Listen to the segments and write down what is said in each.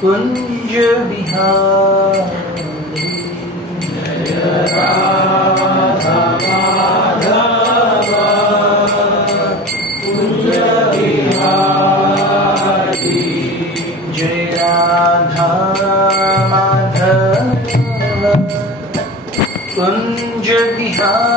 कुंज बिहारी जय राधा माधव कुंज बिहारी जय राधा माधव कुंज बिहारी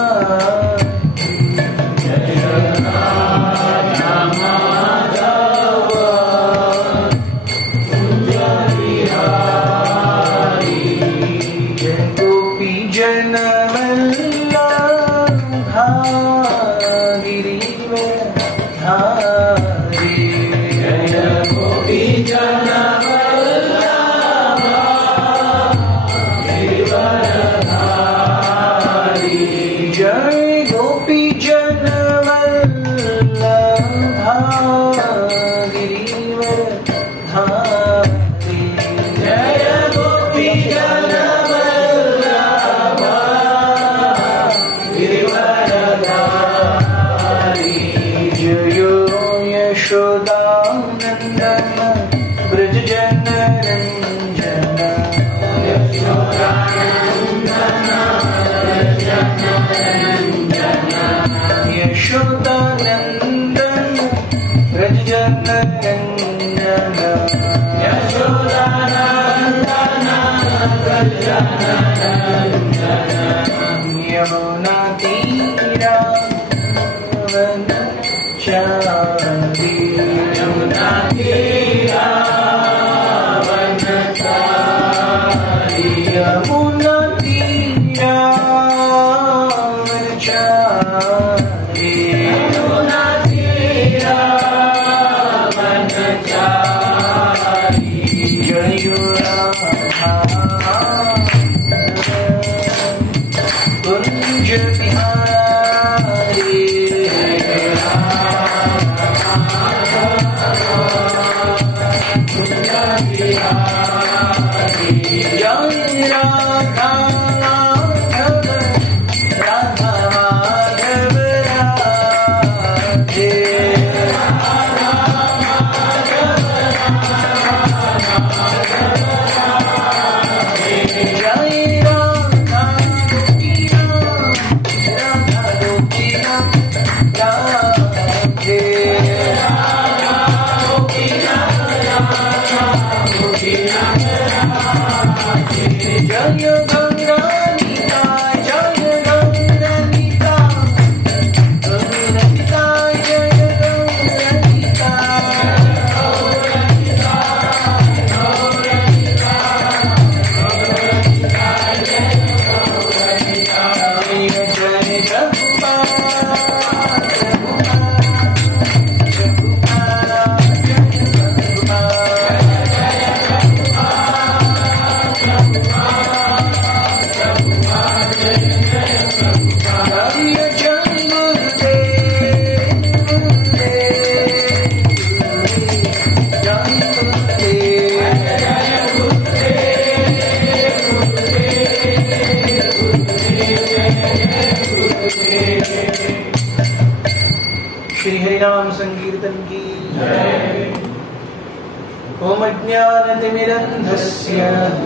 ओमज्ञानतिमिरन्धस्य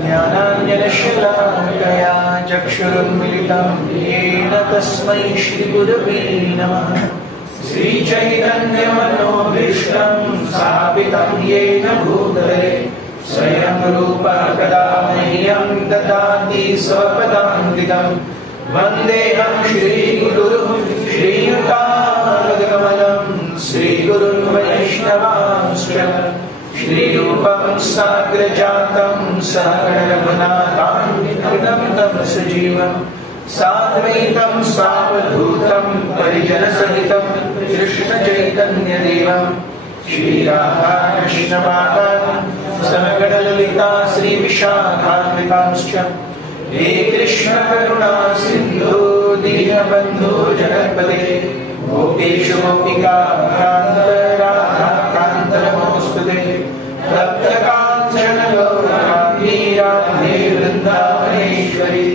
ज्ञानाञ्जनशलाकया चक्षुरुन्मिलितं येन तस्मै श्रीगुरवे नमः। श्रीचैतन्यमनोभीष्टं स्थापितं येन भूतले स्वयं रूप कदा मह्यं ददाति स्वपदान्तिकं। वन्देऽहं श्रीगुरुः श्रीयुतानन्दकमलं श्रीगुरुन् वैष्णवांश्च श्रीरूपं साग्रजातं सहगणरघुनाथान्वितं तं सजीवं साद्वैतं सावधूतं परिजनसहितं कृष्णचैतन्यदेवं श्रीराधा कृष्णपादान् सहगणललिता श्रीविशाखान्वितांश्च। हे कृष्ण करुणा सिन्धु दीनबन्धु जगत्पते गोपेषु गोपिका राधाकान्त नमोऽस्तुते। तप्तकाञ्चन गौराङ्गी राधे वृन्दावनेश्वरी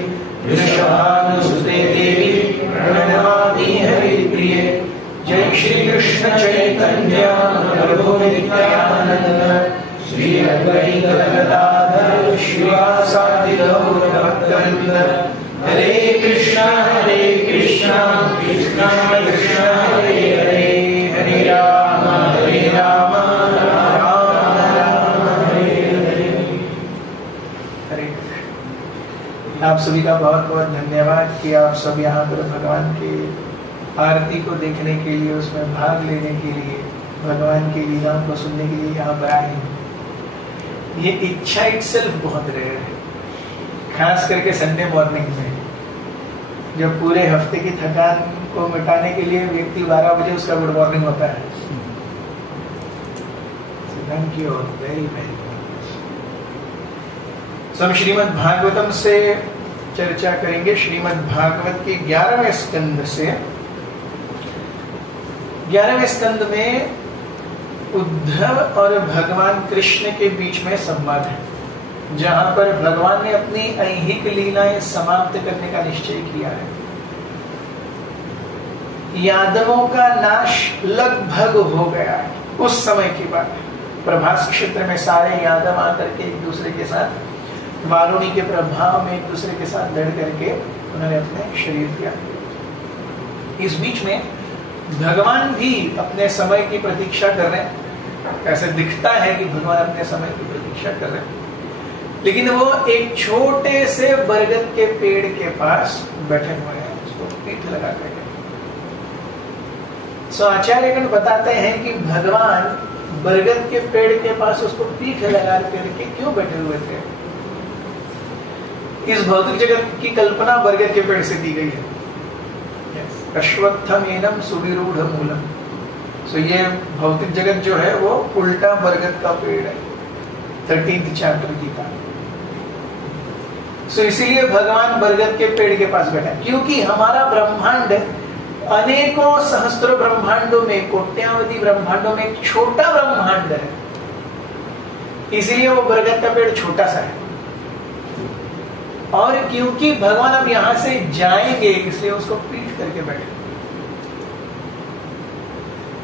वृषभानुसुते देवी प्रणमामि हरिप्रिये। जय श्री कृष्ण चैतन्य प्रभु नित्यानंद सभी का बहुत बहुत धन्यवाद कि आप सब यहाँ पर भगवान के आरती को देखने के लिए, उसमें भाग लेने के लिए, भगवान की लीलाओं को सुनने के लिए यहाँ पर आए हैं। ये इच्छा इटसेल्फ बहुत रेयर है, खास करके संडे मॉर्निंग में, जब पूरे हफ्ते की थकान को मिटाने के लिए व्यक्ति 12 बजे उसका गुड मॉर्निंग होता है। Thank you very very much. हम श्रीमद् भागवतम से चर्चा करेंगे, श्रीमद् भागवत के 11वें स्कंद से। 11वें स्कंद में उद्धव और भगवान कृष्ण के बीच में संवाद है, जहां पर भगवान ने अपनी ऐहिक लीलाएं समाप्त करने का निश्चय किया है। यादवों का नाश लगभग हो गया है, उस समय की बात है। प्रभास क्षेत्र में सारे यादव आकर के एक दूसरे के साथ वारुणी के प्रभाव में एक दूसरे के साथ लड़ करके उन्होंने अपने शरीर दिया। इस बीच में भगवान भी अपने समय की प्रतीक्षा कर रहे हैं। ऐसे दिखता है कि भगवान अपने समय की प्रतीक्षा कर रहे हैं, लेकिन वो एक छोटे से बरगद के पेड़ के पास बैठे हुए हैं, उसको पीठ लगा करके। आचार्यगण बताते हैं कि भगवान बरगद के पेड़ के पास उसको पीठ लगा करके क्यों बैठे हुए थे। इस भौतिक जगत की कल्पना बरगद के पेड़ से दी गई है। अश्वत्थम एनम सुविरूढ़ मूलम। ये भौतिक जगत जो है वो उल्टा बरगद का पेड़ है। 13th chapter Gita. इसीलिए भगवान बरगद के पेड़ के पास बैठा, क्योंकि हमारा ब्रह्मांड अनेकों सहस्त्रों ब्रह्मांडों में, कोट्यावधि ब्रह्मांडों में एक छोटा ब्रह्मांड है, इसलिए वो बरगद का पेड़ छोटा सा है। और क्योंकि भगवान अब यहां से जाएंगे, इसलिए उसको पीठ करके बैठे।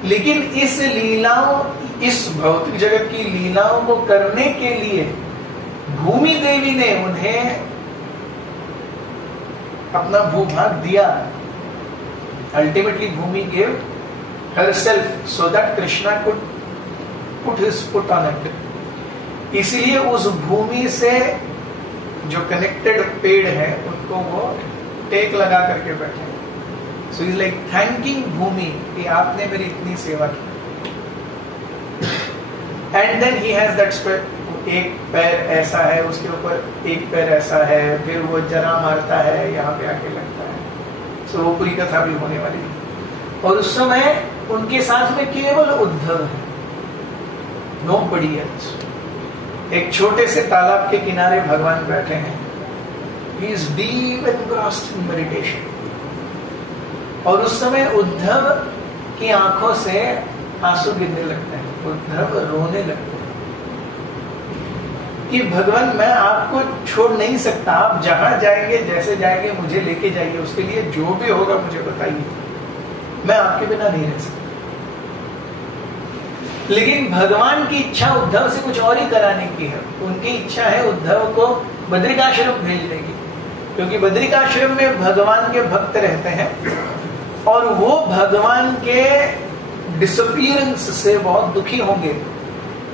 लेकिन इस लीलाओं, इस भौतिक जगत की लीलाओं को करने के लिए भूमि देवी ने उन्हें अपना भूभाग दिया। Ultimately, Bhumi gave herself so that Krishna could put his foot on it. इसलिए उस भूमि से जो कनेक्टेड पेड़ है उनको वो टेक लगा करके बैठे। So he's like thanking भूमि कि आपने मेरी इतनी सेवा की। And then he has that एक पैर ऐसा है, उसके ऊपर एक पैर ऐसा है, फिर वो जरा मारता है, यहाँ पे आके लगता है। वो पूरी कथा भी होने वाली है। और उस समय उनके साथ में केवल उद्धव है, nobody else। एक छोटे से तालाब के किनारे भगवान बैठे हैं। He is deep engrossed in meditation। और उस समय उद्धव की आंखों से आंसू गिरने लगते हैं, उद्धव रोने लगते हैं कि भगवान मैं आपको छोड़ नहीं सकता, आप जहां जाएंगे, जैसे जाएंगे, मुझे लेके जाइए, उसके लिए जो भी होगा मुझे बताइए, मैं आपके बिना नहीं रह सकता। लेकिन भगवान की इच्छा उद्धव से कुछ और ही कराने की है। उनकी इच्छा है उद्धव को बद्रिकाश्रम भेजने की, क्योंकि बद्रिकाश्रम में भगवान के भक्त रहते हैं और वो भगवान के डिसअपीयरेंस से बहुत दुखी होंगे।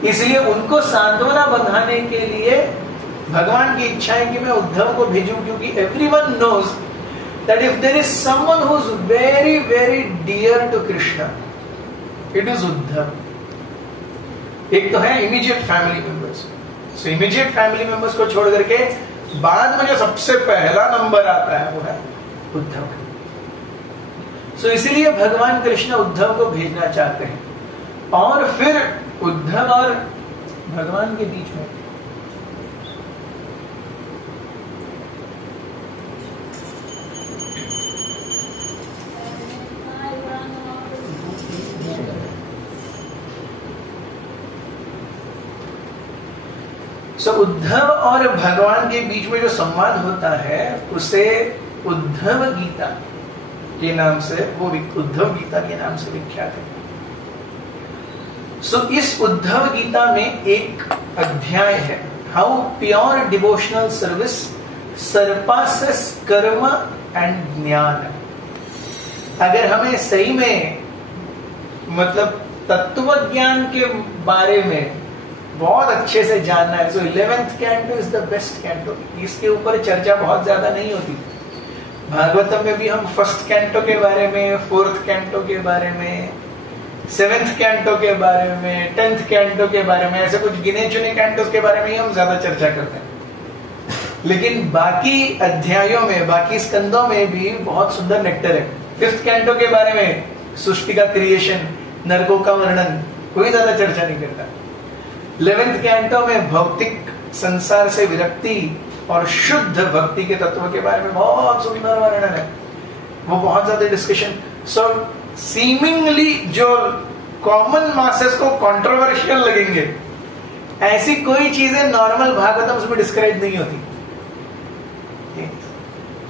इसलिए उनको सांत्वना बंधाने के लिए भगवान की इच्छा है कि मैं उद्धव को भेजूं, क्योंकि everyone knows that if there is someone who is very very dear to Krishna, it is Uddhav. एक तो है immediate family members. So immediate family members को छोड़ करके बाद में जो सबसे पहला नंबर आता है वो है उद्धव। सो इसीलिए भगवान कृष्ण उद्धव को भेजना चाहते हैं। और फिर उद्धव और भगवान के बीच में उद्धव और भगवान के बीच में जो संवाद होता है उसे उद्धव गीता के नाम से, वो उद्धव गीता के नाम से विख्यात है। इस उद्धव गीता में एक अध्याय है, how pure devotional service surpasses कर्म एंड ज्ञान। अगर हमें सही में मतलब तत्व ज्ञान के बारे में बहुत अच्छे से जानना है। सो 11th canto is the best canto. इसके ऊपर चर्चा बहुत ज्यादा नहीं होती। भागवतम में भी हम फर्स्ट कैंटो के बारे में, 4th कैंटो के बारे में, 7th कैंटो के बारे में, 10th कैंटो के बारे में, ऐसे कुछ गिने चुने कैंटोस के बारे में ही हम ज्यादा चर्चा करते हैं। लेकिन बाकी अध्यायों में, बाकी स्कंदों में भी बहुत सुंदर नेक्टर है। 5th कैंटो के बारे में सृष्टि का क्रिएशन, नरकों का वर्णन, कोई ज्यादा चर्चा नहीं करता। 11th कैंटो में भौतिक संसार से विरक्ति और शुद्ध भक्ति के तत्व के बारे में बहुत सुंदर वर्णन है, वो बहुत ज्यादा डिस्कशन। सो सीमिंगली जो कॉमन मासेस को कंट्रोवर्शियल लगेंगे, ऐसी कोई चीजें नॉर्मल भागवतम में डिस्क्राइब नहीं होती।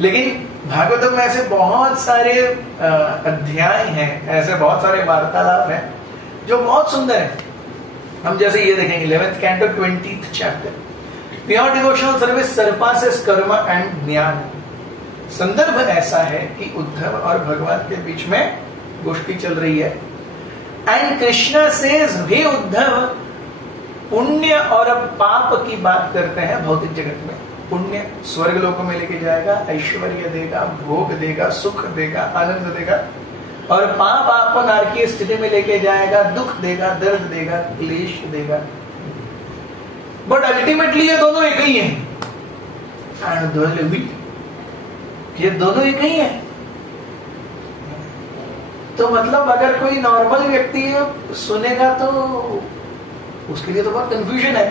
लेकिन भागवतम में ऐसे बहुत सारे अध्याय हैं, ऐसे बहुत सारे वार्तालाप हैं जो बहुत सुंदर हैं। हम जैसे ये देखेंगे 11th canto 20th chapter, pure devotional service surpasses कर्म एंड ज्ञान। संदर्भ ऐसा है कि उद्धव और भगवान के बीच में गोष्ठी चल रही है। एंड कृष्णा सेज, हे उद्धव, पुण्य और पाप की बात करते हैं भौतिक जगत में। पुण्य स्वर्ग लोकों में लेके जाएगा, ऐश्वर्य देगा, भोग देगा, सुख देगा, आनंद देगा, और पाप आपको नारकीय स्थिति में लेके जाएगा, दुख देगा, दर्द देगा, क्लेश देगा। बट अल्टीमेटली ये दोनों एक ही हैं। ये दोनों एक ही हैं। तो मतलब अगर कोई नॉर्मल व्यक्ति सुनेगा तो उसके लिए तो बहुत कंफ्यूजन है।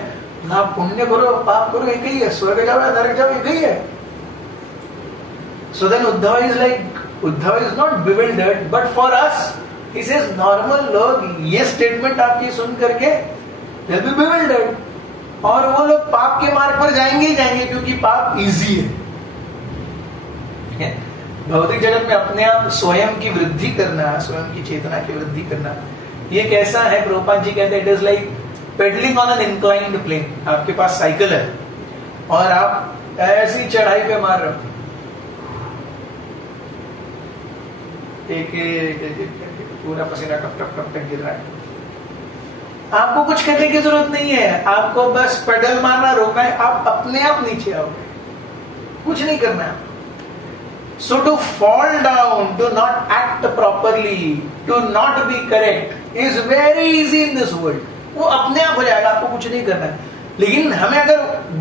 ना पुण्य करो पाप करो एक ही है, स्वर्ग जाओ या नरक जाओ एक ही है। So then Uddhav is not bewildered, but for us he says normal लोग ये स्टेटमेंट आपकी सुन करके दे विल बी बिविल्डर्ड, और वो लोग पाप के मार्ग पर जाएंगे ही जाएंगे, क्योंकि पाप इजी है। भौतिक जगत में अपने आप स्वयं की वृद्धि करना, स्वयं की चेतना की वृद्धि करना, ये कैसा है? प्रभुपाद जी कहते हैं it is like pedaling on an inclined plane. आपके पास साइकिल है और आप ऐसी चढ़ाई पे मार रहे हो, एक पूरा पसीना टप टप टप टप गिर रहा है। आपको कुछ करने की जरूरत नहीं है, आपको बस पेडल मारना, रोकना है, आप अपने आप नीचे आओगे, कुछ नहीं करना है। So to fall down, to not act properly, to not be correct is very easy in this world. वो अपने आप हो जाएगा, आपको कुछ नहीं करना है। लेकिन हमें अगर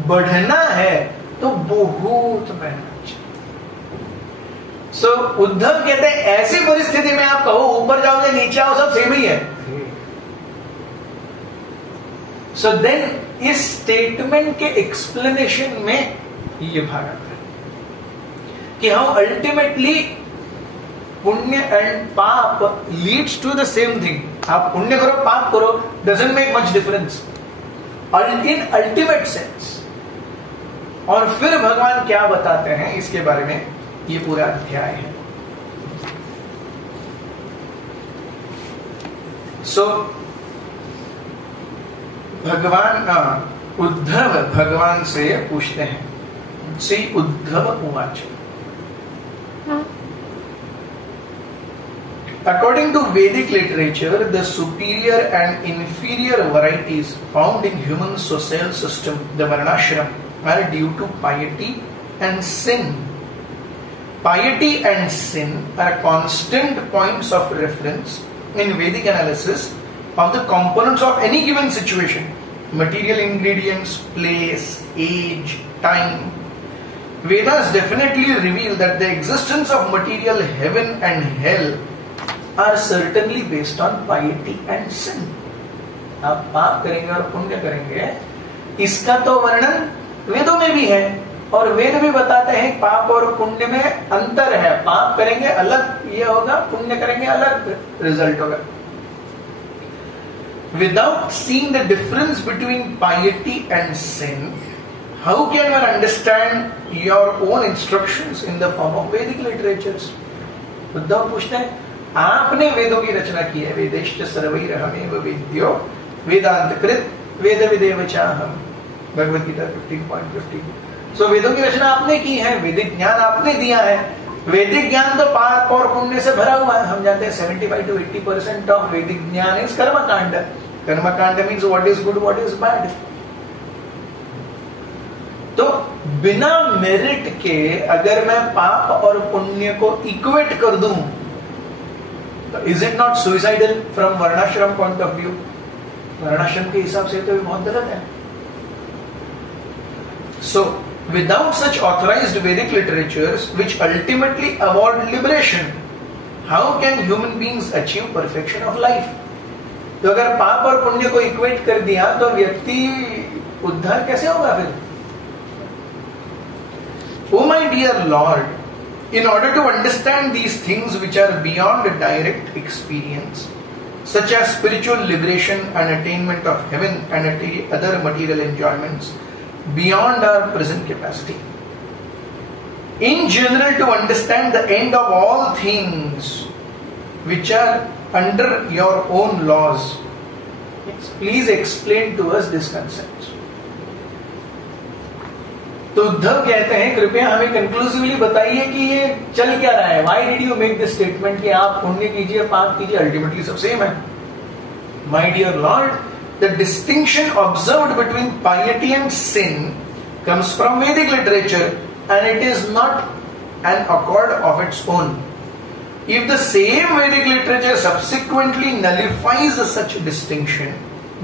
बढ़ना है तो बहुत मेहनत चाहिए। So उद्धव कहते हैं ऐसी परिस्थिति में आप कहो ऊपर जाओगे नीचे आओ सब सेम ही है। So then इस स्टेटमेंट के एक्सप्लेनेशन में ये भाग आता है कि हम ultimately punya and paap leads to the same thing. आप पुण्य करो पाप करो, doesn't make much difference in ultimate sense. और फिर भगवान क्या बताते हैं इसके बारे में, ये पूरा अध्याय है। सो उद्धव भगवान से पूछते हैं, श्री उद्धव उवाच, according to Vedic literature, the superior and inferior varieties found in human social system, the varnashram, are due to piety and sin. Piety and sin are constant points of reference in Vedic analysis of the components of any given situation: material ingredients, place, age, time. Vedas definitely reveal that the existence of material heaven and hell are certainly based on piety and sin. आप पाप करेंगे और पुण्य करेंगे, इसका तो वर्णन वेदों में भी है, और वेद भी बताते हैं पाप और पुण्य में अंतर है। पाप करेंगे अलग ये होगा, पुण्य करेंगे अलग रिजल्ट होगा। Without seeing the difference between piety and sin, how can one understand your own instructions in the form of Vedic literatures? Uddhav पूछते हैं, आपने वेदों की रचना की है, वेदेश्च सर्वैरहमेव वेद्यो वेदांतकृत वेद विदेव चाहम, भगवद गीता 15.15। सो वेदों की रचना आपने की है, वैदिक ज्ञान आपने दिया है। वैदिक ज्ञान तो पाप और पुण्य से भरा हुआ है। हम जानते हैं 75 to 80% ऑफ वैदिक ज्ञान इज कर्मकांड। कर्मकांड means what is good, what is bad. तो बिना मेरिट के अगर मैं पाप और पुण्य को इक्वेट कर दूं, तो is it not suicidal from वर्णाश्रम पॉइंट ऑफ व्यू? वर्णाश्रम के हिसाब से तो ये बहुत गलत है। सो without such authorized Vedic literatures which ultimately award liberation, how can human beings achieve perfection of life? तो अगर पाप और पुण्य को इक्वेट कर दिया तो व्यक्ति उद्धार कैसे होगा फिर? Oh my dear Lord, in order to understand these things which are beyond direct experience, such as spiritual liberation and attainment of heaven and other material enjoyments, beyond our present capacity. In general, to understand the end of all things which are under your own laws, please explain to us this concept. तो उद्धव कहते हैं कृपया हमें conclusively बताइए कि ये चल क्या रहा है। Why did you make this statement कि आप पुण्य कीजिए पाप कीजिए, अल्टीमेटली सब सेम है। My dear Lord, the distinction observed between piety and sin comes from Vedic literature and it is not an accord of its own. If the same Vedic literature subsequently nullifies such distinction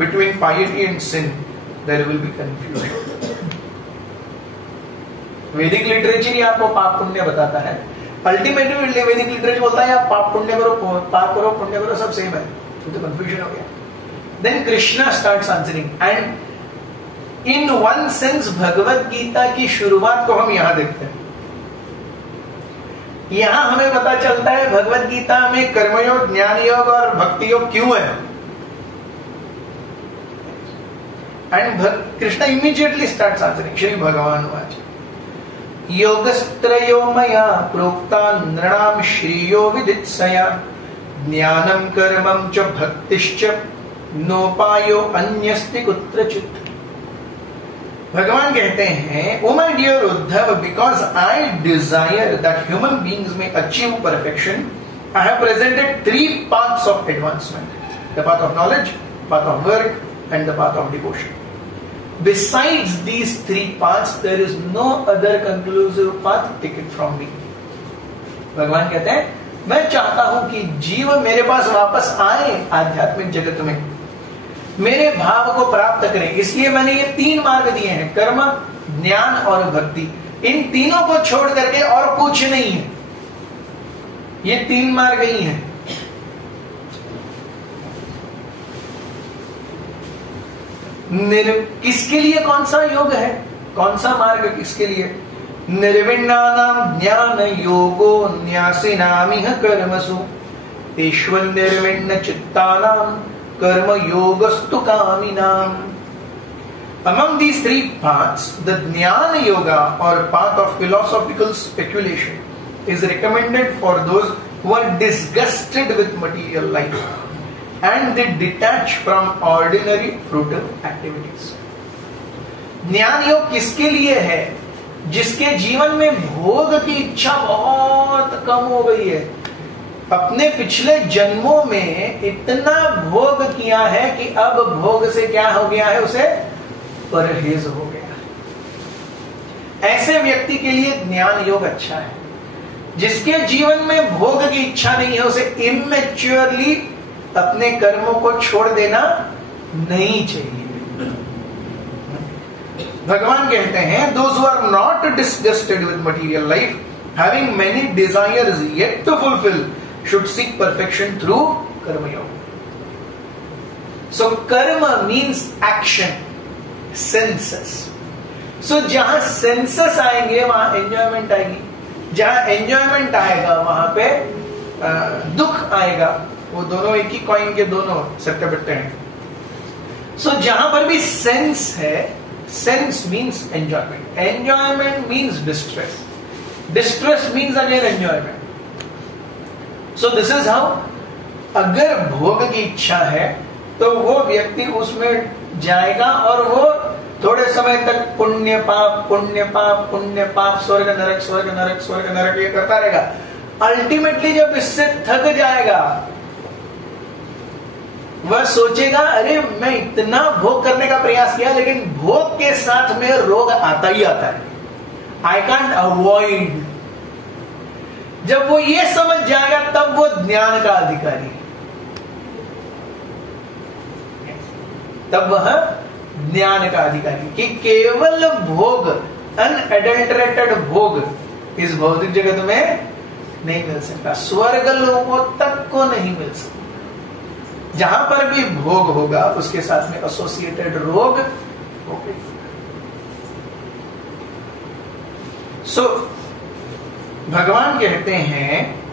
between piety and sin, there will be confusion. वैदिक literature ही आपको पाप पुण्य बताता है, ultimately वैदिक literature बोलता है आप पाप पुण्य करो, पाप करो पुण्य करो सब सेम है, तो कंफ्यूजन हो गया। Then Krishna starts answering and in one sense Bhagavad Gita की शुरुआत को हम यहां देखते हैं। यहां हमें पता चलता है भगवत गीता में कर्मयोग, ज्ञान योग और भक्ति योग क्यों है। And Krishna immediately starts answering. Shri भगवान वाच योगस्त्रयो मया प्रोक्ता नृणाम श्रेयो विदित्सया ज्ञानम कर्मम च भक्तिश्च नोपायो अन्यस्ति कुत्रचित्। भगवान कहते हैं, oh my dear Uddhava, because I desire that human beings में achieve perfection, I have presented 3 paths of advancement: the path of knowledge, path of work, and the path of devotion. Besides these 3 paths, there is no other conclusive path. Take it from me. भगवान कहते हैं, मैं चाहता हूं कि जीव मेरे पास वापस आए आध्यात्मिक जगत में, मेरे भाव को प्राप्त करें। इसलिए मैंने ये 3 मार्ग दिए हैं, कर्म, ज्ञान और भक्ति। इन तीनों को छोड़ करके और कुछ नहीं है, ये 3 मार्ग ही हैं। किसके लिए कौन सा योग है, कौन सा मार्ग किसके लिए? निर्विण्णानाम ज्ञान योगो न्यासिनामिह कर्मसु ईश्वर निर्विण्ण चित्तानाम कर्म योगस्तु कामिनाम। Among these 3 paths, the Jnana Yoga or path of philosophical speculation is recommended for those who are disgusted with material life and they detach from ordinary fruital activities. ज्ञान योग किसके लिए है? जिसके जीवन में भोग की इच्छा बहुत कम हो गई है, अपने पिछले जन्मों में इतना भोग किया है कि अब भोग से क्या हो गया है, उसे परहेज हो गया। ऐसे व्यक्ति के लिए ज्ञान योग अच्छा है। जिसके जीवन में भोग की इच्छा नहीं है, उसे इमेच्योरली अपने कर्मों को छोड़ देना नहीं चाहिए। भगवान कहते हैं, those who are not disgusted with material life, having many desires yet to fulfill, should seek perfection through karma yoga. So karma means action, senses. So जहां senses आएंगे वहां एंजॉयमेंट आएगी, जहां एंजॉयमेंट आएगा वहां पे दुख आएगा। वो दोनों एक ही कॉइन के दोनों सट्टे बट्टे हैं। सो जहां पर भी सेंस है, sense means enjoyment, enjoyment means distress, distress means again enjoyment. So this is how, अगर भोग की इच्छा है तो वो व्यक्ति उसमें जाएगा और वो थोड़े समय तक पुण्य पाप पुण्य पाप पुण्य पाप, स्वर्ग नरक स्वर्ग नरक स्वर्ग नरक ये करता रहेगा। अल्टीमेटली जब इससे थक जाएगा वह सोचेगा अरे मैं इतना भोग करने का प्रयास किया लेकिन भोग के साथ में रोग आता ही आता है, आई कांट अवॉइड। जब वो ये समझ जाएगा तब वो ज्ञान का अधिकारी है, तब वह ज्ञान का अधिकारी कि केवल भोग, अनएडल्टरेटेड भोग इस भौतिक जगत में नहीं मिल सकता, स्वर्ग लोगों तक को नहीं मिल सकता। जहां पर भी भोग होगा उसके साथ में एसोसिएटेड रोग होंगे। सो भगवान कहते हैं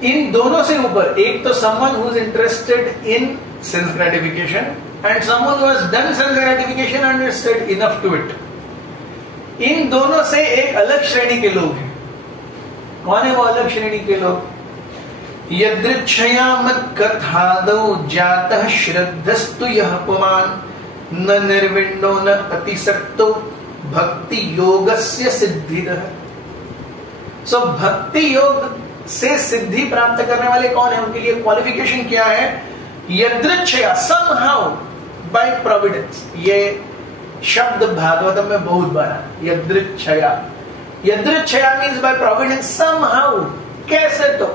इन दोनों से ऊपर, एक तो someone who is interested in sense gratification and someone who has done sense gratification and is said enough to it. इन दोनों से एक अलग श्रेणी के लोग हैं। कौन है वो अलग श्रेणी के लोग? यदृच्छया मत कथादौ जातः श्रद्धस्तु यः पुमान् न निर्विण्णो न अतिसक्तो भक्ति योगस्य सिद्धिदः। सो भक्ति योग से सिद्धि प्राप्त करने वाले कौन है? उनके लिए क्वालिफिकेशन क्या है? यदृच्छया, समहाउ, बाय प्रोविडेंस। ये शब्द भागवतम में बहुत बड़ा, यदृच्छया। यदृच्छया मीन्स बाय प्रोविडेंस, समहाउ, कैसे तो।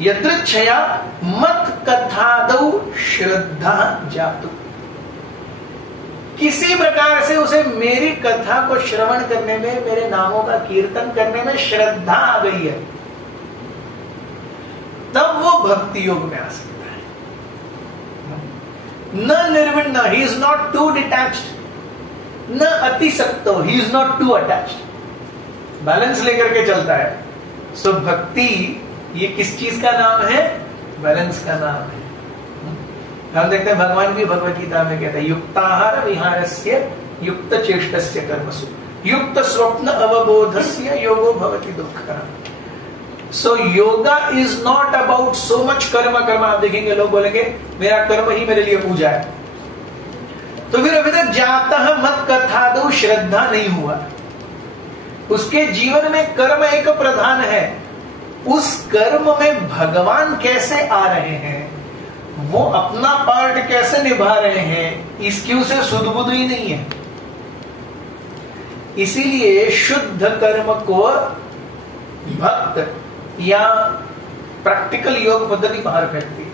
यदृच्छया मत कथादौ श्रद्धा जातु, किसी प्रकार से उसे मेरी कथा को श्रवण करने में, मेरे नामों का कीर्तन करने में श्रद्धा आ गई है, तब वो भक्ति योग में आ सकता है। न निर्विण्ण, he is not to detached, न अतिसक्तो, he is not to attached, balance लेकर के चलता है। सो भक्ति ये किस चीज का नाम है? बैलेंस का नाम है। हम देखते हैं भगवान भी भगवत गीता में कहता है युक्ताहार विहारस्य युक्त चेष्टस्य कर्मसु युक्त स्वप्न अवबोधस्य योगो भवति दुःखः। So yoga is not about so much karma. आप देखेंगे लोग बोलेंगे मेरा कर्म ही मेरे लिए पूजा है, तो फिर अभी तक जाता मत कथादौ श्रद्धा नहीं हुआ। उसके जीवन में कर्म एक प्रधान है, उस कर्म में भगवान कैसे आ रहे हैं, वो अपना पार्ट कैसे निभा रहे हैं, इसकी उसे सुध बुध ही नहीं है। इसीलिए शुद्ध कर्म को भक्त या प्रैक्टिकल योग पद्धति बाहर फेंकती है।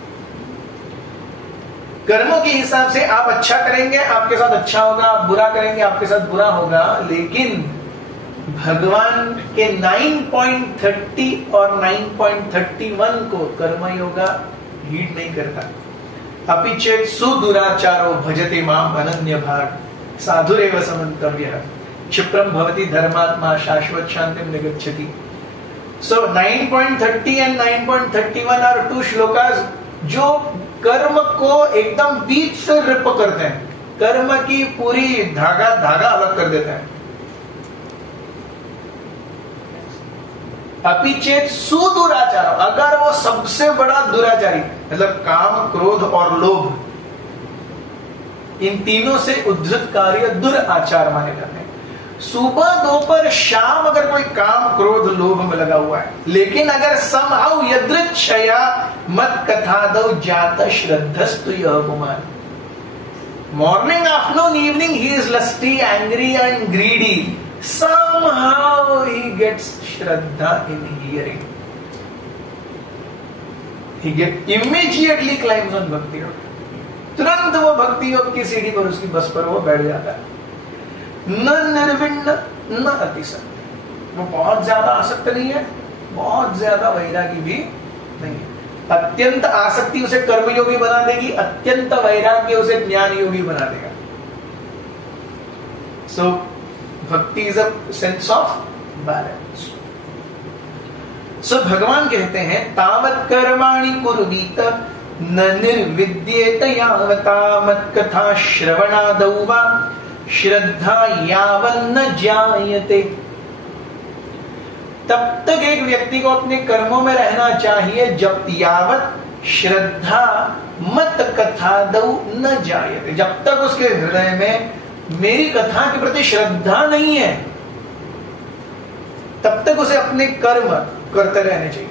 कर्मों के हिसाब से आप अच्छा करेंगे आपके साथ अच्छा होगा, आप बुरा करेंगे आपके साथ बुरा होगा, लेकिन भगवान के 9.30 और 9.31 को कर्म योगा हीड नहीं करता। अपि चेत सुदुराचारो भजते माम अनन्य भाग साधुरेव समन्तव्यः क्षिप्रम भवति धर्मात्मा शाश्वत शांतिम निगच्छति। सो 9.30 एंड 9.31 आर टू श्लोकास जो कर्म को एकदम बीच से रिप करते हैं, कर्म की पूरी धागा अलग कर देते हैं। अपि चेत सुदुराचार, अगर वो सबसे बड़ा दुराचारी, मतलब काम क्रोध और लोभ, इन तीनों से उद्धृत कार्य दुराचार माने जाते हैं। सुबह दोपहर शाम अगर कोई काम क्रोध लोभ में लगा हुआ है, लेकिन अगर समहाउ यदृच्छया मत कथादौ जात श्रद्धस्तु यः पुमान्, morning afternoon evening he is lusty angry and greedy, somehow he gets shraddha in hearing, he immediately climbs on bhakti योग, तुरंत वो भक्ति योग की सीढ़ी पर उसकी बस पर वो बैठ जाता है। न निर्विण्ण न अतिसक्त, वो बहुत ज्यादा आसक्त नहीं है, बहुत ज्यादा वैरागी भी नहीं है। अत्यंत आसक्ति उसे कर्मयोगी बना देगी, अत्यंत वैराग्य उसे ज्ञान योगी बना देगा। So bhakti is a sense of balance. So भगवान कहते हैं तावत् कर्माणि कुर्वीत न निर्विद्येत यावता मत् कथा श्रवणादौ वा श्रद्धा यावन्न जायते। तब तक एक व्यक्ति को अपने कर्मों में रहना चाहिए जब यावत श्रद्धा मत कथादौ न जायते, जब तक उसके हृदय में मेरी कथा के प्रति श्रद्धा नहीं है तब तक उसे अपने कर्म करते रहने चाहिए।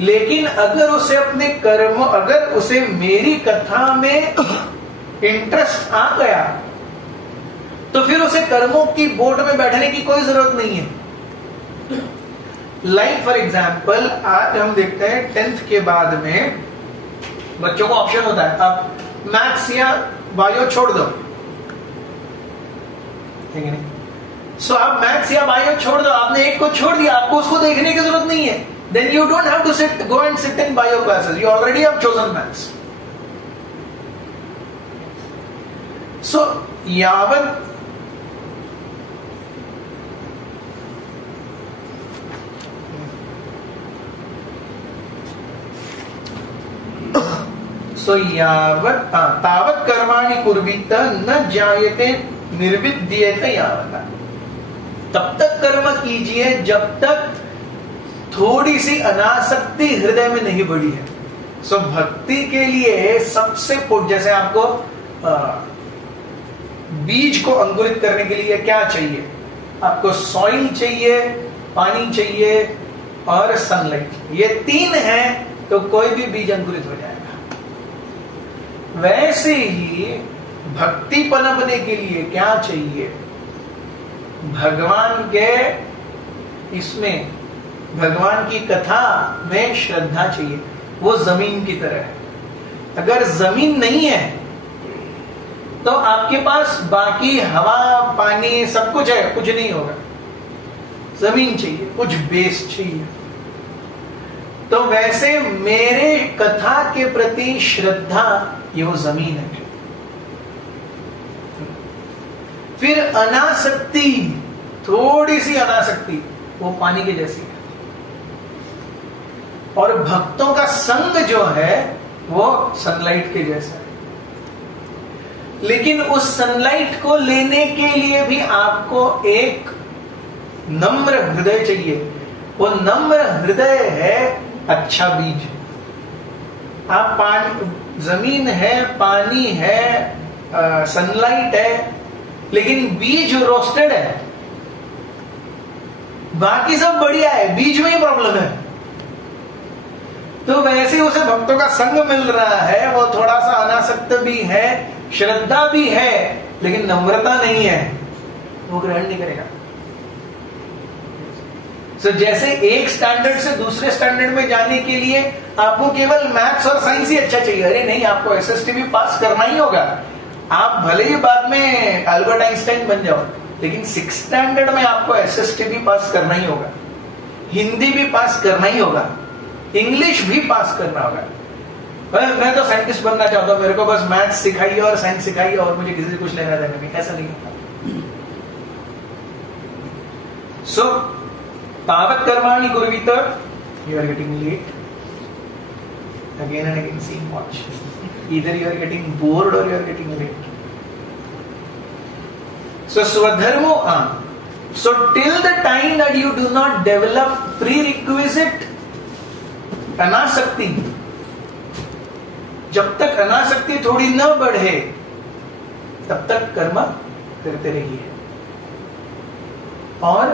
लेकिन अगर उसे मेरी कथा में इंटरेस्ट आ गया तो फिर उसे कर्मों की बोट में बैठने की कोई जरूरत नहीं है। लाइक फॉर एग्जाम्पल, आज हम देखते हैं 10th के बाद में बच्चों को ऑप्शन होता है, अब मैथ्स या बायो छोड़ दो, ठीक है नहीं? सो आप मैथ्स या बायो छोड़ दो, आपने एक को छोड़ दिया, आपको उसको देखने की जरूरत नहीं है। Then you don't have to go and sit in bio classes. You already have chosen maths. So, यावत तावत कर्माणि कुर्वीत न जायते निर्विद्येत यावता, तब तक कर्म कीजिए जब तक थोड़ी सी अनासक्ति हृदय में नहीं बढ़ी है। सो भक्ति के लिए सबसे जैसे आपको बीज को अंकुरित करने के लिए क्या चाहिए, आपको सॉइल चाहिए, पानी चाहिए और सनलाइट, ये 3 है तो कोई भी बीज अंकुरित हो जाएगा। वैसे ही भक्ति पनपने के लिए क्या चाहिए, भगवान के इसमें भगवान की कथा में श्रद्धा चाहिए। वो जमीन की तरह है, अगर जमीन नहीं है तो आपके पास बाकी हवा पानी सब कुछ है, कुछ नहीं होगा। जमीन चाहिए, कुछ बेस चाहिए। तो वैसे मेरे कथा के प्रति श्रद्धा ये वो जमीन है। फिर अनासक्ति, थोड़ी सी अनासक्ति, वो पानी के जैसी है। और भक्तों का संग जो है वो सनलाइट के जैसा है। लेकिन उस सनलाइट को लेने के लिए भी आपको एक नम्र हृदय चाहिए। वो नम्र हृदय है अच्छा बीज। आप पानी, जमीन है, पानी है, सनलाइट है, लेकिन बीज रोस्टेड है। बाकी सब बढ़िया है, बीज में ही प्रॉब्लम है। तो वैसे उसे भक्तों का संग मिल रहा है, वो थोड़ा सा अनासक्त भी है, श्रद्धा भी है, लेकिन नम्रता नहीं है, वो ग्रहण नहीं करेगा। तो जैसे एक स्टैंडर्ड से दूसरे स्टैंडर्ड में जाने के लिए आपको केवल मैथ्स और साइंस ही अच्छा चाहिए, अरे नहीं, आपको एसएसटी भी पास करना ही होगा। आप भले ही बाद में अल्बर्ट आइंस्टाइन बन जाओ, लेकिन 6th स्टैंडर्ड में आपको एसएसटी भी पास करना ही होगा, हिंदी भी पास करना ही होगा, इंग्लिश भी पास करना होगा। मैं तो साइंटिस्ट बनना चाहता हूं, मेरे को बस मैथ्स सिखाइए और साइंस सिखाइए और मुझे किसी से कुछ लेना देना नहीं, ऐसा नहीं होता। सो तावत कर्माणि कुर्वीत, you are getting late again and again, see watch, either you are getting bored or you are getting late. So swadharmo, so till the time that you do not develop prerequisite अनासक्ति, जब तक अनासक्ति थोड़ी न बढ़े तब तक कर्म करते रहिए। और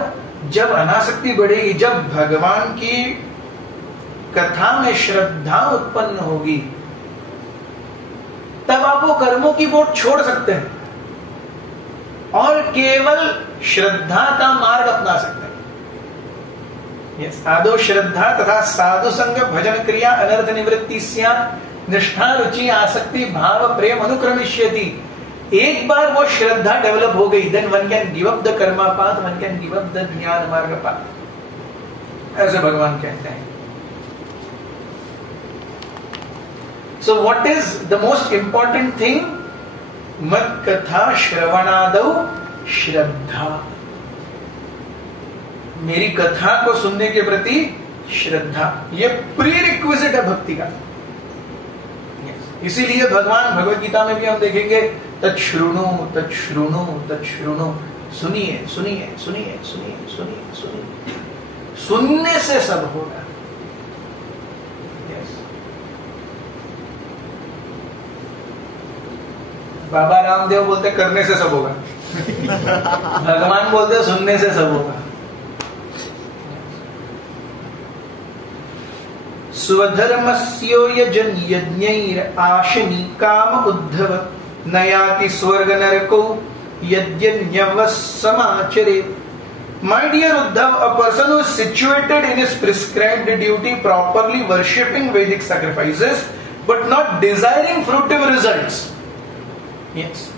जब अनासक्ति बढ़ेगी, जब भगवान की कथा में श्रद्धा उत्पन्न होगी, तब आप वो कर्मों की बोट छोड़ सकते हैं और केवल श्रद्धा का मार्ग अपना सकते हैं। आदो श्रद्धा तथा साधु संग भजन क्रिया अनर्थ निवृत्ति स्यात् निष्ठा रुचि आसक्ति भाव प्रेम अनुक्रमिष्यति। एक बार वो श्रद्धा डेवलप हो गई, then one can give up the karma path, one can give up the jnana marga path, ऐसे भगवान कहते हैं। So what is the most important thing? मत कथा श्रवणादौ श्रद्धा, मेरी कथा को सुनने के प्रति श्रद्धा, ये प्री रिक्विजिट है भक्ति का। इसीलिए भगवान भगवत गीता में भी हम देखेंगे तच्छृणु तच्छृणु तच्छृणु, सुनिए सुनिए सुनिए सुनिए सुनिए सुनिए, सुनने से सब होगा। yes. बाबा रामदेव बोलते करने से सब होगा, भगवान बोलते सुनने से सब होगा। स्वधर्मस्यो यजन यज्ञैर आशनी काम उद्धव नयाति स्वर्ग नरको यज्ञन्यवसमाचरे। My dear Uddhav, a person who is situated in his prescribed duty, properly worshipping Vedic sacrifices, but not desiring fruitive results, yes,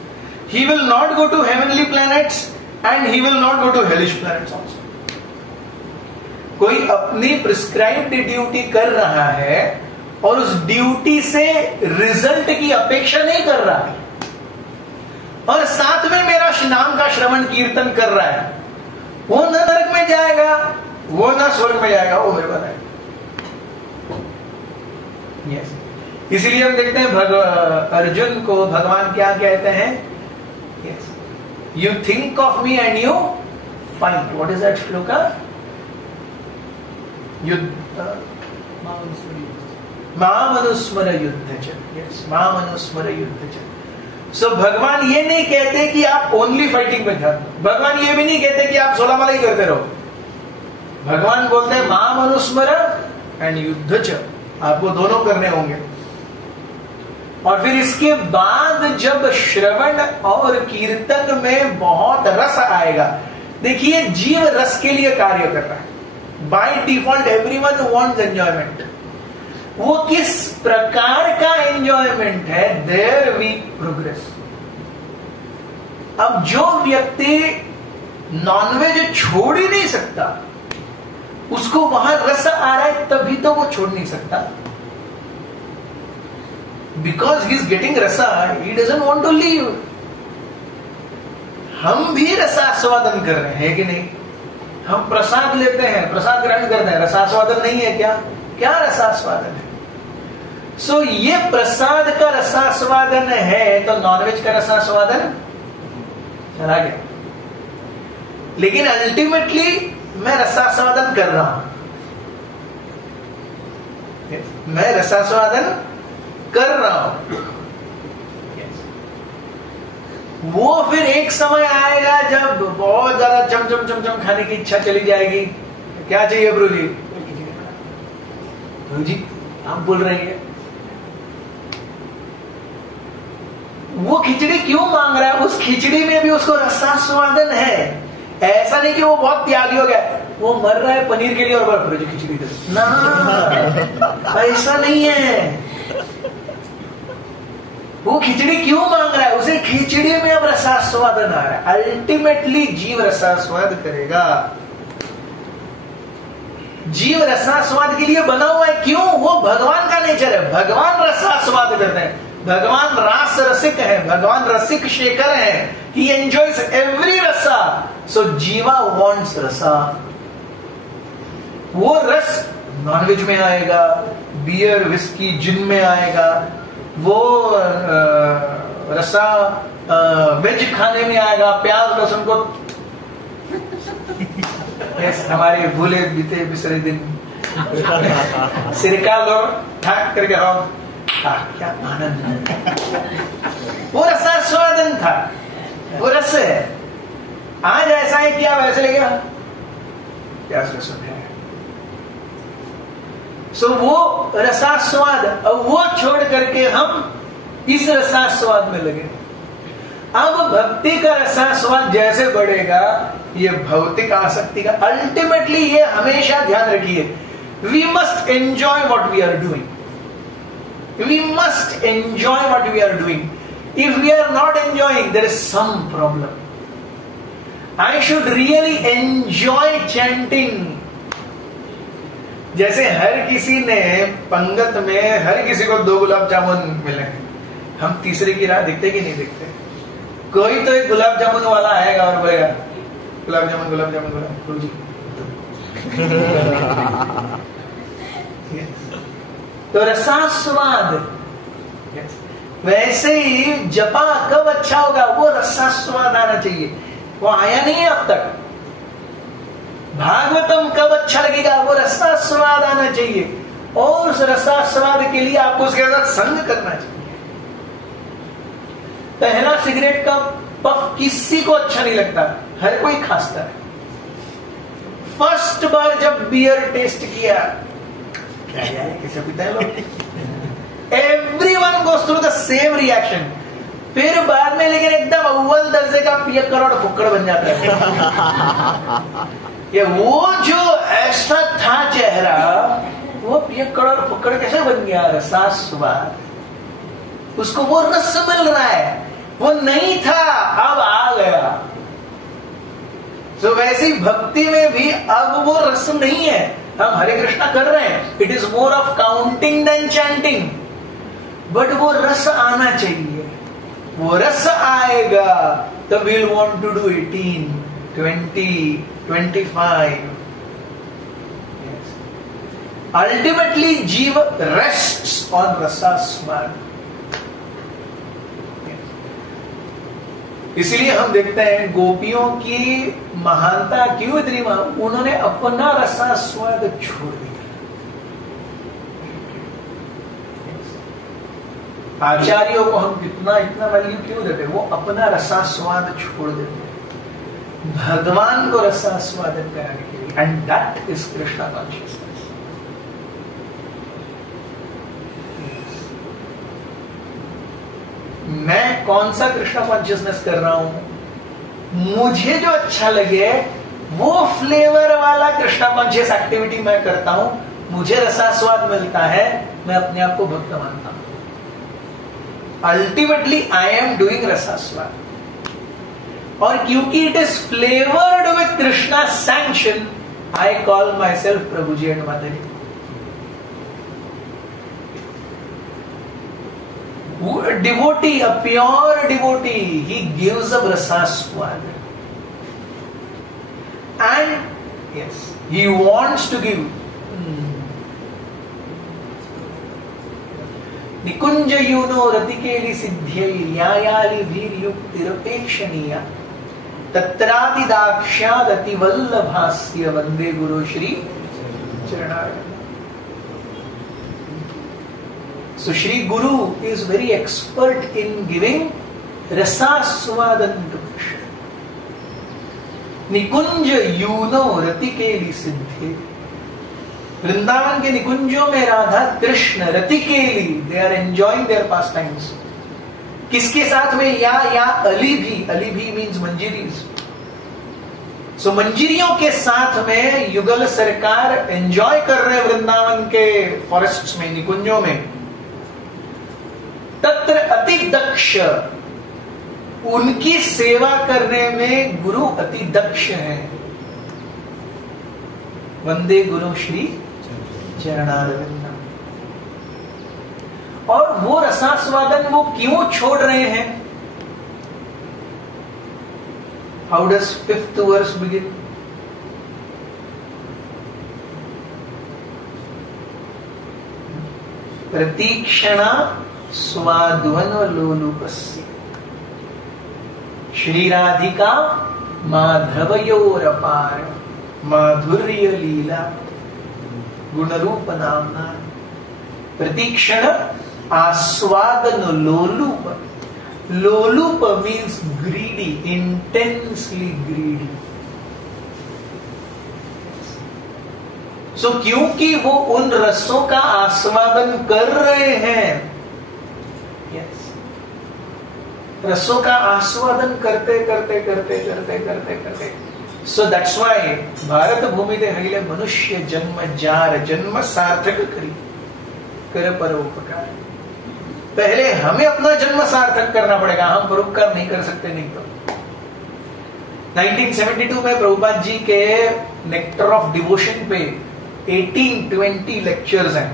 he will not go to heavenly planets and he will not go to hellish planets also. कोई अपनी prescribed duty कर रहा है और उस duty से result की अपेक्षा नहीं कर रहा है, और साथ में मेरा नाम का श्रवण कीर्तन कर रहा है, वो न नरक में जाएगा, वो न स्वर्ग में जाएगा, वो मेरे बताए। yes. इसीलिए हम देखते हैं अर्जुन को भगवान क्या कहते हैं? yes. You think of me and you fight. What is that shloka? मामनुस्मर युद्धच। yes. मामनुस्मर युद्धच। सो भगवान ये नहीं कहते कि आप ओनली फाइटिंग पे ध्यान दो, भगवान ये भी नहीं कहते कि आप 16 माला ही करते रहो। भगवान बोलते हैं माम अनुस्मर एंड युद्ध च, आपको दोनों करने होंगे। और फिर इसके बाद जब श्रवण और कीर्तन में बहुत रस आएगा, देखिए जीव रस के लिए कार्य कर रहा है। By default everyone wants enjoyment. वो किस प्रकार का एंजॉयमेंट है, देयर वी प्रोग्रेस। अब जो व्यक्ति नॉनवेज छोड़ ही नहीं सकता, उसको वहां रस आ रहा है, तभी तो वो छोड़ नहीं सकता। Because he is getting rasa, he doesn't want to leave. हम भी रसास्वादन कर रहे हैं कि नहीं? हम प्रसाद लेते हैं, प्रसाद ग्रहण करते हैं, रसास्वादन नहीं है क्या? क्या रसास्वादन है? सो ये प्रसाद का रसास्वादन है, तो नॉनवेज का रसास्वादन चला गया। लेकिन अल्टीमेटली मैं रसास्वादन कर रहा हूं, मैं रसास्वादन कर रहा हूं। वो फिर एक समय आएगा जब बहुत ज्यादा चमचम चमचम खाने की इच्छा चली जाएगी। क्या चाहिए प्रभु जी? प्रभु जी आप बोल रहे हैं, वो खिचड़ी क्यों मांग रहा है? उस खिचड़ी में भी उसको रसास्वादन है। ऐसा नहीं कि वो बहुत त्यागी हो गया, वो मर रहा है पनीर के लिए और प्रभु जी खिचड़ी दे ना, ऐसा नहीं है। वो खिचड़ी क्यों मांग रहा है? उसे खिचड़ी में अब रसास्वादन आ रहा है। अल्टीमेटली जीव रसास्वाद करेगा। जीव रसास्वाद के लिए बना हुआ है। क्यों? वो भगवान का नेचर है। भगवान रसास्वाद करते हैं, भगवान रास रसिक है, भगवान रसिक शेखर है। ही एंजॉयज एवरी रसा। सो जीवा वांट्स रसा। वो रस नॉनवेज में आएगा, बियर विस्की जिन में आएगा, वो रसा वेज खाने में आएगा, प्याज लहसुन को हमारे भूले बीते बिसरे दिन सिरका लो ठाक करके खाओ, क्या आनंद। वो रसास्वादन था, वो रस है। आज ऐसा है क्या वैसे लगेगा प्याज लहसुन है। सो वो रसास्वाद, वो छोड़ करके हम इस रसास्वाद में लगे। अब भक्ति का रसास्वाद जैसे बढ़ेगा, ये भौतिक आसक्ति का अल्टीमेटली, ये हमेशा ध्यान रखिए, we must enjoy what we are doing. We must enjoy what we are doing. If we are not enjoying, there is some problem. I should really enjoy chanting. जैसे हर किसी ने पंगत में हर किसी को 2 गुलाब जामुन मिले, हम तीसरे की राह दिखते कि नहीं दिखते? कोई तो एक गुलाब जामुन वाला आएगा और बोलेगा गुलाब जामुन गुलाब जामुन गुलाब जी। तो रसास्वाद। वैसे ही जपा कब अच्छा होगा? वो रसास्वाद आना चाहिए। वो आया नहीं है अब तक। भागवतम कब अच्छा लगेगा? वो रसास्वाद आना चाहिए, और उस रसास्वाद के लिए आपको उसके साथ संग करना चाहिए। पहला सिगरेट का पफ किसी को अच्छा नहीं लगता, हर कोई खासता है। फर्स्ट बार जब बियर टेस्ट किया, क्या यार कैसे पीता है लोग, everyone goes through the same reaction. फिर बाद में लेकिन एकदम अव्वल दर्जे का पियक्कड़ और फुक्कड़ बन जाता है। ये वो जो ऐसा था चेहरा, वो पियक्कड़ और फुक्कड़ कैसे बन गया? रसास्वाद, उसको वो रस मिल रहा है, वो नहीं था अब आ गया। तो वैसी भक्ति में भी अब वो रस नहीं है। हम हरे कृष्णा कर रहे हैं, it is more of counting than chanting, but वो रस आना चाहिए। वो रस आएगा तो we'll want to do 18, 20, 25। Ultimately jiva rests on rasaswad. इसलिए हम देखते हैं गोपियों की महानता क्यों इतनी, उन्होंने अपना रसास्वाद छोड़ दिया। आचार्यों को हम कितना इतना वैल्यू क्यों देते? वो अपना रसास्वाद छोड़ देते भगवान को रसास्वादन कराने के लिए, and that is Krishna consciousness. मैं कौन सा कृष्णा कॉन्शियसनेस कर रहा हूं, मुझे जो अच्छा लगे वो फ्लेवर वाला कृष्णा कॉन्शियस एक्टिविटी मैं करता हूं, मुझे रसास्वाद मिलता है, मैं अपने आप को भक्त मानता हूं। Ultimately I am doing rasaswad, और क्योंकि it is flavoured with Krishna sanction, I call myself Prabhu ji and Mata ji. Devotee, a pure devotee, he gives up rasaswad, and yes, he wants to give. निकुंज यूनो रतिकेली सिद्ध्यै न्यायाली वीर्युक्तिरपेक्षणीया तत्रादिदाक्ष्यादति वल्लभास्य वंदे गुरु श्री चरणारविंद। So Shri Guru is very expert in giving rasaswadan to Krishna. निकुंज यूनो रतिकेली सिद्धे, वृंदावन के निकुंजों में राधा कृष्ण रतिकेली, they are enjoying their pastimes. किसके साथ में? या अली भी मीन्स मंजीरीज। सो मंजीरियों के साथ में युगल सरकार एंजॉय कर रहे वृंदावन के फॉरेस्ट्स में, निकुंजों में। तत्र अति दक्ष, उनकी सेवा करने में गुरु अति दक्ष हैं। वंदे गुरु श्री चरणारविंदम। और वो रसास्वादन वो क्यों छोड़ रहे हैं? How does 5th verse begin? प्रतीक्षणा स्वाद्वन लोलुपस्य श्री राधिका माधवयोरपार माधुर्य लीला गुणरूप नामना। प्रतीक्षण आस्वादन लोलुप। लोलुप means greedy, intensely greedy. So क्योंकि वो उन रसों का आस्वादन कर रहे हैं, रसों का आस्वादन करते करते करते करते करते करते, सो दैट्स व्हाई भारत भूमि दे हरिले मनुष्य जन्म जार जन्म सार्थक करी कर परोपकार। पहले हमें अपना जन्म सार्थक करना पड़ेगा, हम परोपकार नहीं कर सकते। नहीं तो 1972 में प्रभुपाद जी के नेक्टर ऑफ डिवोशन पे 18-20 लेक्चर्स हैं।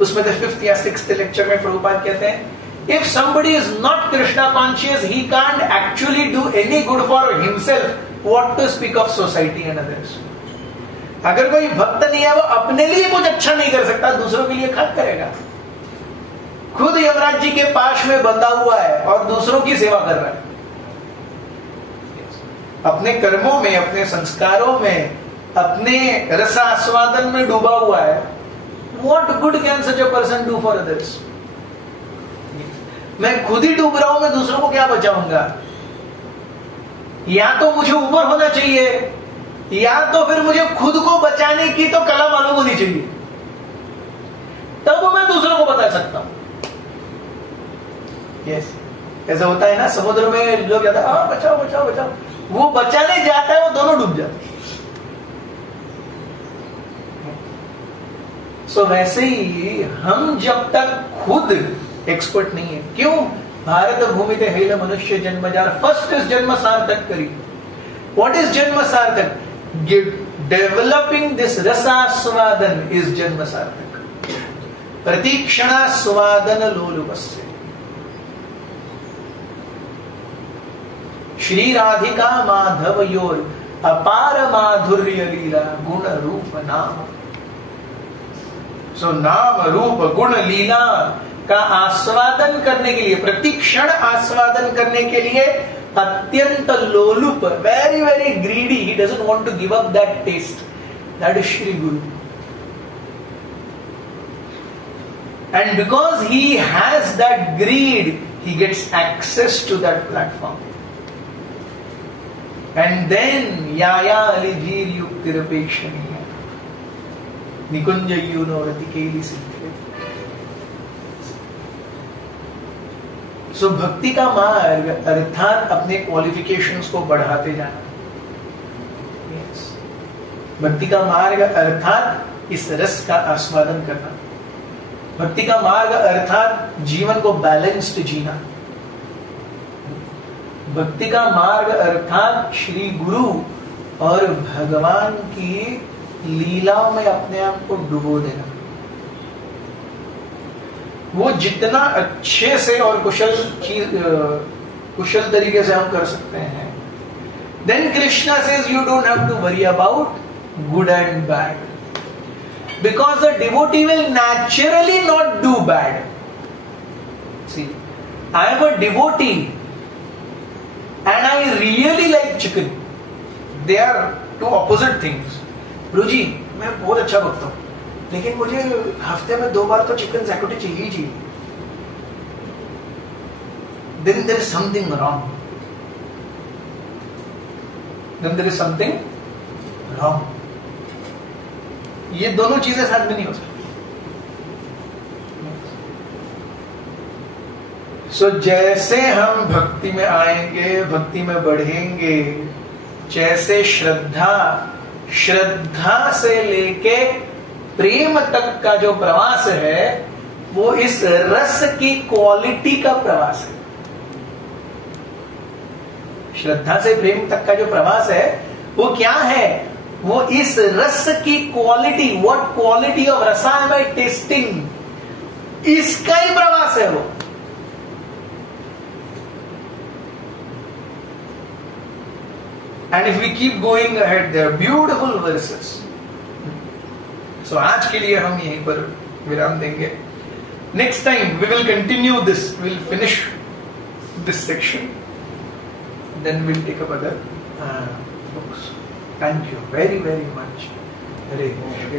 उसमें से 5th या 6th लेक्चर में प्रभुपाद कहते हैं, if somebody is not Krishna conscious, he can't actually do any good for himself, what to speak of society and others. अगर कोई भक्त नहीं है, वो अपने लिए कुछ अच्छा नहीं कर सकता, दूसरों के लिए क्या करेगा? खुद यमराज जी के पास में बंधा हुआ है और दूसरों की सेवा कर रहा है। अपने कर्मों में, अपने संस्कारों में, अपने रसास्वादन में डूबा हुआ है, what good can such a person do for others? मैं खुद ही डूब रहा हूं, मैं दूसरों को क्या बचाऊंगा? या तो मुझे ऊपर होना चाहिए, या तो फिर मुझे खुद को बचाने की तो कला मालूम होनी चाहिए, तब मैं दूसरों को बता सकता हूं। यस, ऐसा होता है ना, समुद्र में लोग जाते हैं, बचाओ बचाओ बचाओ, वो बचाने जाता है, वो दोनों डूब जाते हैं। सो वैसे ही हम जब तक खुद एक्सपर्ट नहीं है, क्यों? भारत भूमि ते हेल मनुष्य जन्मजार, फर्स्ट इज जन्म सार्थक करी। व्हाट इज जन्म सार्थक? डेवलपिंग दिस रसास्वादन इज जन्म सार्थक। प्रतीक्षणा स्वादन लोलुपस्य। श्री राधिका माधव योर अपार माधुर्य लीला गुण रूप नाम। सो नाम रूप गुण लीला का आस्वादन करने के लिए, प्रतिक्षण आस्वादन करने के लिए अत्यंत लोलुप, very very greedy, he doesn't want to give up that taste, that is Shri Guru. And because he has that greed, he gets access to that platform. And then yaya alijir yuktirapekshaniya nikunja yuno ratikeli siddhe. So भक्ति का मार्ग अर्थात अपने qualifications को बढ़ाते जाना। yes. भक्ति का मार्ग अर्थात इस रस का आस्वादन करना। भक्ति का मार्ग अर्थात जीवन को बैलेंस्ड जीना। भक्ति का मार्ग अर्थात श्री गुरु और भगवान की लीलाओं में अपने आप को डुबो देना। वो जितना अच्छे से और कुशल तरीके से हम कर सकते हैं, then Krishna says you don't have to worry about good and bad, because the devotee will naturally not do bad. See, I am a devotee and I really like chicken. They are two opposite things. गुरुजी, मैं बहुत अच्छा भक्त हूं, लेकिन मुझे हफ्ते में 2 बार तो चिकन जैकुटी चाहिए ही चाहिए। Then there is something wrong. Then there is something wrong. ये दोनों चीजें साथ में नहीं हो सकती। सो जैसे हम भक्ति में आएंगे, भक्ति में बढ़ेंगे, जैसे श्रद्धा से लेके प्रेम तक का जो प्रवास है, वो इस रस की क्वालिटी का प्रवास है। श्रद्धा से प्रेम तक का जो प्रवास है, वो क्या है? वो इस रस की quality, what quality of rasa am I tasting, इसका ही प्रवास है वो। And if we keep going ahead, there beautiful verses. So आज के लिए हम यहीं पर विराम देंगे। Next time we will continue this, will finish this section, then will take up other books. Thank you very, very much. Hare Krishna.